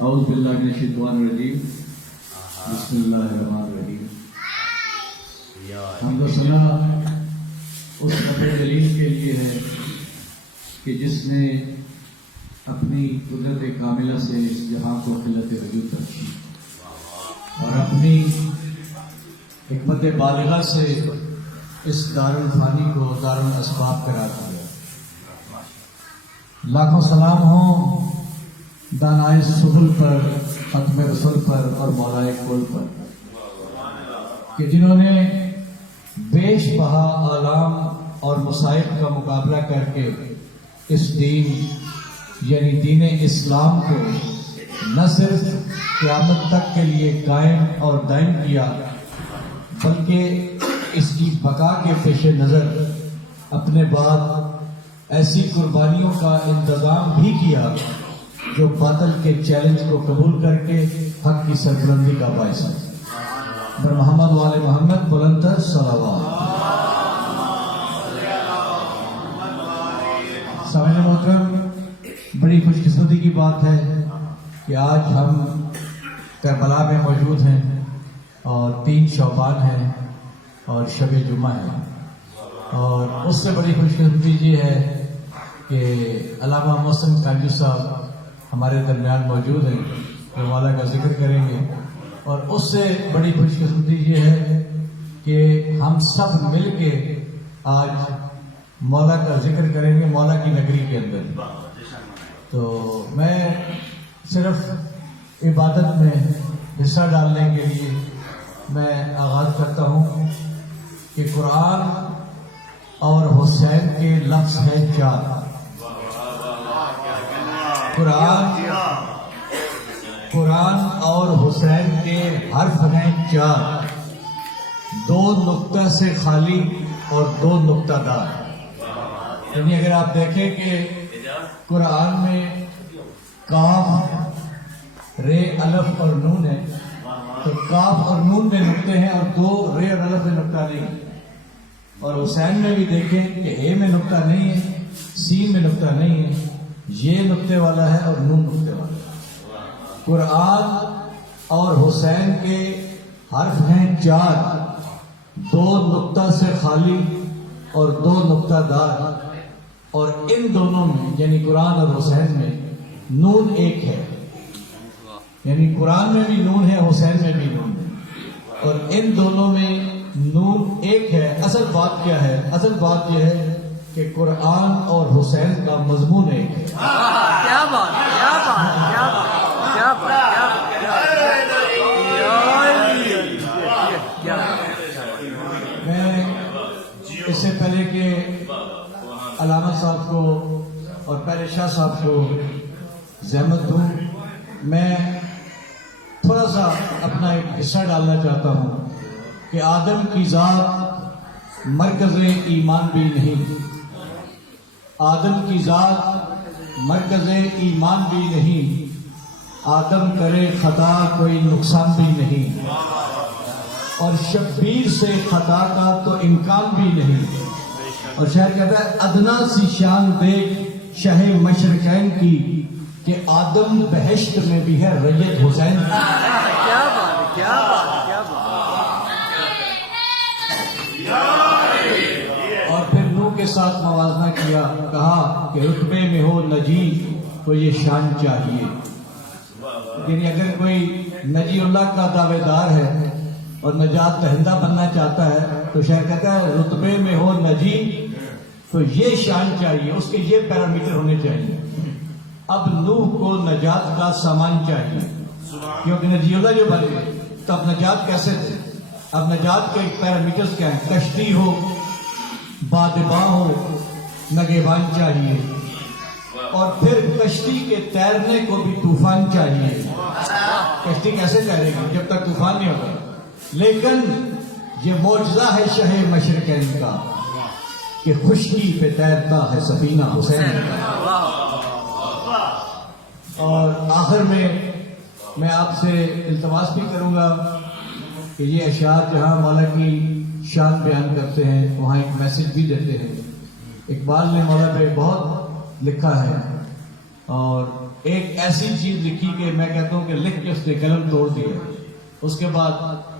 اعوذ باللہ من الشیطان الرجیم بسم اللہ الرحمن الرحیم۔ حمد و ثنا اس رب جلیل کے لیے ہے کہ جس نے اپنی قدرت کاملہ سے اس جہاں کو خلت وجود بخشی اور اپنی حکمت بالغہ سے اس دار الفانی کو دار الاسباب قرار دیا۔ لاکھوں سلام ہوں دانائے سبل پر، ختم رسول پر اور مولائے کل پر، کہ جنہوں نے بیش بہا آلام اور مصائب کا مقابلہ کر کے اس دین یعنی دین اسلام کو نہ صرف قیامت تک کے لیے قائم اور دائم کیا بلکہ اس کی بقا کے پیش نظر اپنے بعد ایسی قربانیوں کا انتظام بھی کیا جو باطل کے چیلنج کو قبول کر کے حق کی سربلندی کا باعث ہے۔ بر محمد وآل محمد بلندتر صلوات۔ سامعین محترم، بڑی خوش قسمتی کی بات ہے کہ آج ہم کربلا میں موجود ہیں اور 3 شعبان ہیں اور شب جمعہ ہے، اور اس سے بڑی خوش قسمتی یہ ہے کہ علامہ محسن کانجو صاحب ہمارے درمیان موجود ہیں جو مولا کا ذکر کریں گے، اور اس سے بڑی خوش قسمتی یہ ہے کہ ہم سب مل کے آج مولا کا ذکر کریں گے مولا کی نگری کے اندر۔ تو میں صرف عبادت میں حصہ ڈالنے کے لیے میں آغاز کرتا ہوں کہ قرآن اور حسین کے لفظ ہیں 4۔ قرآن اور حسین کے حرف ہیں 4، 2 نقطہ سے خالی اور 2 نقطہ دار۔ یعنی اگر آپ دیکھیں کہ قرآن میں کاف، رے، الف اور نون ہے، تو کاف اور نون میں نقطے ہیں اور 2 رے اور الف میں نقطہ نہیں ہے۔ اور حسین میں بھی دیکھیں کہ اے میں نقطہ نہیں ہے، سین میں نقطہ نہیں ہے، یہ نقطے والا ہے اور نون نقطے والا ہے۔ قرآن اور حسین کے حرف ہیں 4، 2 نقطہ سے خالی اور 2 نقطہ دار، اور ان دونوں میں یعنی قرآن اور حسین میں نون ایک ہے، یعنی قرآن میں بھی نون ہے، حسین میں بھی نون ہے، اور ان دونوں میں نون ایک ہے۔ اصل بات کیا ہے؟ اصل بات یہ ہے کہ قرآن اور حسین کا مضمون ایک ہے۔ کیا بات، کیا بات، کیا بات، کیا بات، کیا بات۔ میں اس سے پہلے کہ علامہ صاحب کو اور پہلے شاہ صاحب کو زحمت دوں، میں تھوڑا سا اپنا ایک حصہ ڈالنا چاہتا ہوں کہ آدم کی ذات مرکز ایمان بھی نہیں، آدم کی ذات مرکز ایمان بھی نہیں، آدم کرے خطا کوئی نقصان بھی نہیں، اور شبیر سے خطا کا تو امکان بھی نہیں۔ اور شاعر کہتا ہے ادنا سی شان دیکھ شہ مشرقین کی کہ آدم بہشت میں بھی ہے ریت حسین کی۔ کیا بات، کیا بات، کیا بات۔ اور پھر نوح کے ساتھ موازنہ کیا، کہا کہ رتبے میں ہو نجی کو یہ شان چاہیے۔ یعنی اگر کوئی نجی اللہ کا دعوے دار ہے اور نجات دہندہ بننا چاہتا ہے تو شاعر کہتا ہے رتبے میں ہو نجی تو یہ شان چاہیے، اس کے یہ پیرامیٹر ہونے چاہیے۔ اب نوح کو نجات کا سامان چاہیے، کیونکہ نجی اللہ جو بنے گئے تو اب نجات کیسے تھے؟ اب نجات کے پیرامیٹرز کیا ہیں؟ کشتی ہو، بادباں ہو، نگہبان چاہیے، اور پھر کشتی کے تیرنے کو بھی طوفان چاہیے۔ کشتی کیسے تیرے گی جب تک طوفان نہیں ہوگا؟ لیکن یہ معجزہ ہے شہ مشرقین کا کہ خشکی پہ تیرتا ہے سفینہ حسین کا۔ اور آخر میں آپ سے التماس بھی کروں گا کہ یہ اشعار جہاں مولا کی شان بیان کرتے ہیں وہاں ایک میسج بھی دیتے ہیں۔ اقبال نے مولا پہ بہت لکھا ہے اور ایک ایسی چیز لکھی کہ میں کہتا ہوں کہ لکھ کے اس نے قلم توڑ دیا. اس کے بعد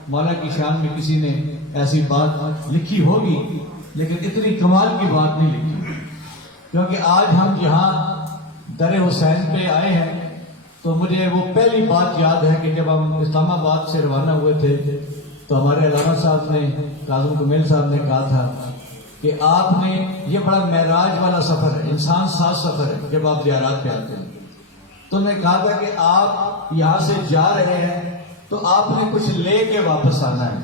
مولا کی شان میں کسی نے ایسی بات لکھی ہوگی لیکن اتنی کمال کی بات نہیں لکھی. کیونکہ آج ہم یہاں در حسین پہ آئے ہیں تو مجھے وہ پہلی بات یاد ہے کہ جب ہم اسلام آباد سے روانہ ہوئے تھے تو ہمارے علامہ صاحب نے، کاظم کمیل صاحب نے کہا تھا کہ آپ نے، یہ بڑا معراج والا سفر ہے، انسان ساز سفر ہے جب آپ زیارات پہ آتے ہیں. تو انہوں نے کہا تھا کہ آپ یہاں سے جا رہے ہیں تو آپ نے کچھ لے کے واپس آنا ہے.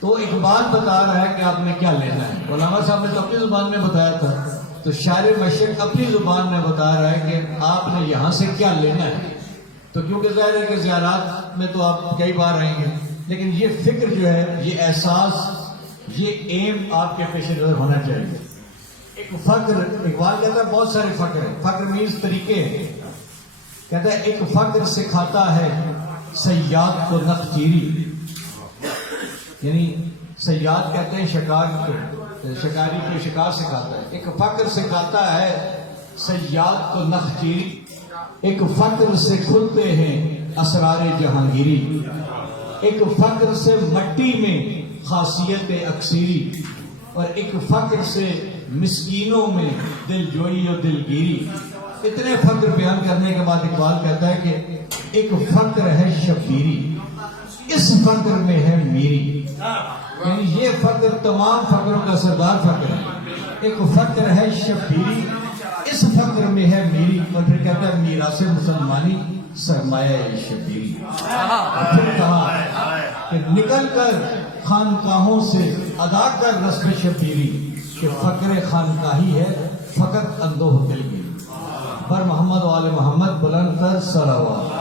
تو اقبال بتا رہا ہے کہ آپ نے کیا لینا ہے. علامہ صاحب نے تو اپنی زبان میں بتایا تھا، تو شاعر مشرق اپنی زبان میں بتا رہا ہے کہ آپ نے یہاں سے کیا لینا ہے. تو کیونکہ ظاہر ہے کہ زیارات میں تو آپ کئی بار رہیں گے، لیکن یہ فکر جو ہے، یہ احساس، یہ ایم آپ کے پیش نظر ہونا چاہیے. ایک فخر، اقبال کہتا ہے بہت سارے فخر ہیں، فخر مینز طریقے ہیں. کہتا ہے ایک فخر سکھاتا ہے صیاد کو نخچیری، یعنی صیاد کہتے ہیں شکار کو، شکاری کو شکار سکھاتا ہے. ایک فخر سکھاتا ہے صیاد کو نخچیری، ایک فخر سے کھلتے ہیں اسرار جہانگیری، ایک فخر سے مٹی میں خاصیت اکثیری، اور ایک فخر سے مسکینوں میں دل جوئی و دلگیری. اتنے فخر بیان کرنے کے بعد اقبال کہتا ہے کہ ایک فخر ہے شبیری، اس فخر میں ہے میری. یعنی یہ فخر تمام فخروں کا سردار فخر ہے. ایک فخر ہے شبیری، اس فخر میں ہے میری. اور پھر کہتا ہے میراث مسلمانی سرمایہ شبیری. اور پھر کہا کہ نکل کر خانقاہوں سے ادا کر رسم شبیری، کہ فقر خانقاہی ہے فقط اندوہ دل گیری. پر محمد و آل محمد بلند تر صلوات.